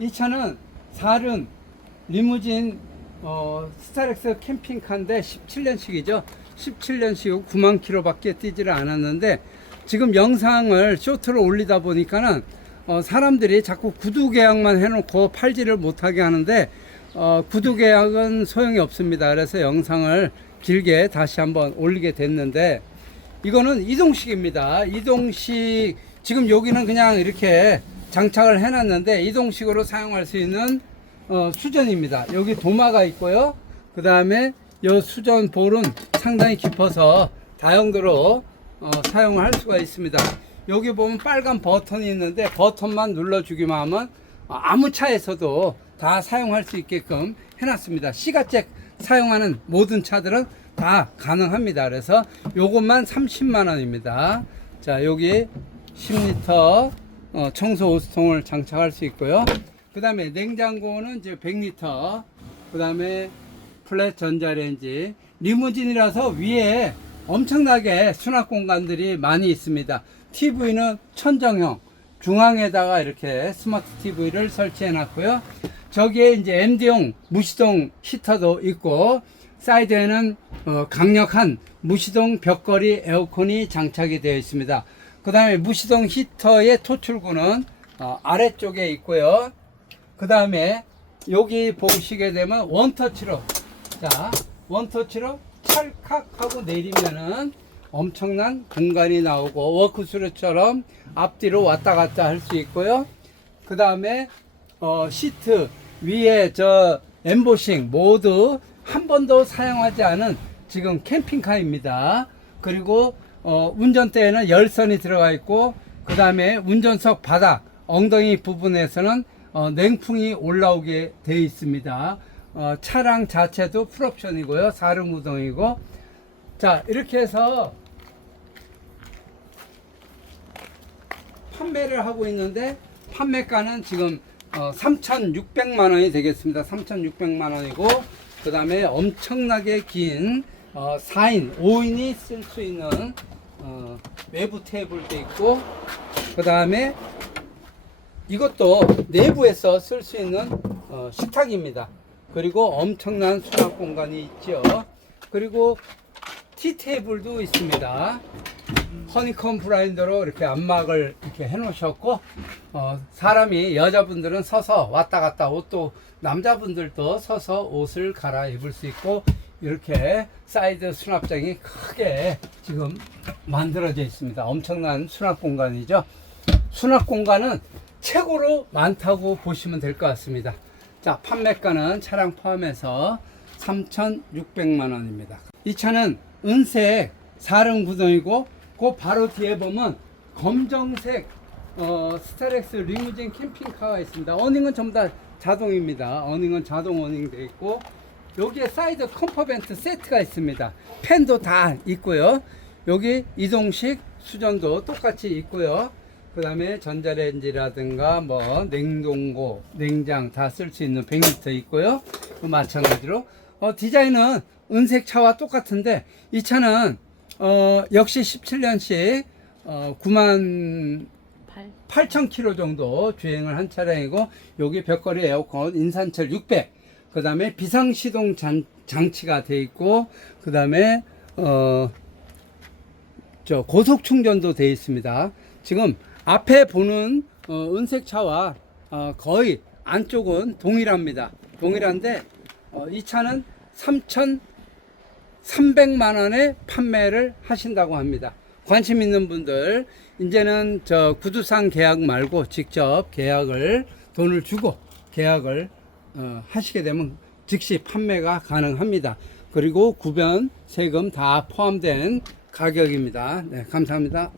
이 차는 사륜 리무진 어, 스타렉스 캠핑카인데 17년식이죠. 17년식 9만 킬로밖에 뛰지를 않았는데 지금 영상을 쇼트로 올리다 보니까는 어, 사람들이 자꾸 구두 계약만 해놓고 팔지를 못하게 하는데 어, 구두 계약은 소용이 없습니다. 그래서 영상을 길게 다시 한번 올리게 됐는데 이거는 이동식입니다. 이동식 지금 여기는 그냥 이렇게 장착을 해놨는데 이동식으로 사용할 수 있는 어, 수전입니다. 여기 도마가 있고요. 그 다음에 이 수전 볼은 상당히 깊어서 다용도로 어, 사용을 할 수가 있습니다. 여기 보면 빨간 버튼이 있는데 버튼만 눌러주기만 하면 어, 아무 차에서도 다 사용할 수 있게끔 해놨습니다. 시가잭 사용하는 모든 차들은 다 가능합니다. 그래서 요것만 30만 원입니다. 자, 여기 10리터 어, 청소 호스통을 장착할 수 있고요. 그 다음에 냉장고는 이제 100리터. 그 다음에 플랫 전자레인지. 리무진이라서 위에 엄청나게 수납 공간들이 많이 있습니다. TV는 천정형. 중앙에다가 이렇게 스마트 TV를 설치해 놨고요. 저기에 이제 MD용 무시동 히터도 있고, 사이드에는 어, 강력한 무시동 벽걸이 에어컨이 장착이 되어 있습니다. 그 다음에 무시동 히터의 토출구는 어, 아래쪽에 있고요. 그 다음에 여기 보시게 되면 원터치로 자 원터치로 찰칵하고 내리면은 엄청난 공간이 나오고 워크스루처럼 앞뒤로 왔다 갔다 할 수 있고요. 그 다음에 어, 시트 위에 저 엠보싱 모두 한 번도 사용하지 않은 지금 캠핑카입니다. 그리고 어, 운전대에는 열선이 들어가 있고 그 다음에 운전석 바닥 엉덩이 부분에서는 어, 냉풍이 올라오게 되어 있습니다. 어, 차량 자체도 풀옵션이고요. 사륜구동이고 자 이렇게 해서 판매를 하고 있는데 판매가는 지금 어, 3,600만 원이 되겠습니다. 3,600만 원이고 그 다음에 엄청나게 긴 어, 4인, 5인이 쓸 수 있는 어, 외부 테이블도 있고 그 다음에 이것도 내부에서 쓸 수 있는 어, 식탁입니다. 그리고 엄청난 수납 공간이 있죠. 그리고 티 테이블도 있습니다. 허니컴 브라인더로 이렇게 안막을 이렇게 해 놓으셨고 어, 사람이 여자분들은 서서 왔다 갔다 옷도 남자분들도 서서 옷을 갈아입을 수 있고 이렇게 사이드 수납장이 크게 지금 만들어져 있습니다. 엄청난 수납 공간이죠. 수납 공간은 최고로 많다고 보시면 될 것 같습니다. 자, 판매가는 차량 포함해서 3,600만 원입니다. 이 차는 은색 사륜 구동이고 그 바로 뒤에 보면 검정색 어, 스타렉스 리무진 캠핑카가 있습니다. 어닝은 전부 다 자동입니다. 어닝은 자동 어닝 되어 있고 여기에 사이드 컴퍼벤트 세트가 있습니다. 팬도 다 있고요. 여기 이동식 수전도 똑같이 있고요. 그 다음에 전자레인지라든가 뭐 냉동고, 냉장 다 쓸 수 있는 100리터 있고요. 그 마찬가지로 어, 디자인은 은색 차와 똑같은데 이 차는 어, 역시 17년식 어, 9만 8. 8천 킬로 정도 주행을 한 차량이고 여기 벽걸이 에어컨 인산철 600. 그 다음에 비상시동 장, 장치가 돼 있고 그 다음에 어, 저 고속 충전도 돼 있습니다. 지금 앞에 보는 어, 은색 차와 어, 거의 안쪽은 동일합니다. 동일한데 어, 이 차는 3,300만 원에 판매를 하신다고 합니다. 관심 있는 분들 이제는 저 구두상 계약 말고 직접 계약을 돈을 주고 계약을 어, 하시게 되면 즉시 판매가 가능합니다. 그리고 구변 세금 다 포함된 가격입니다. 네, 감사합니다.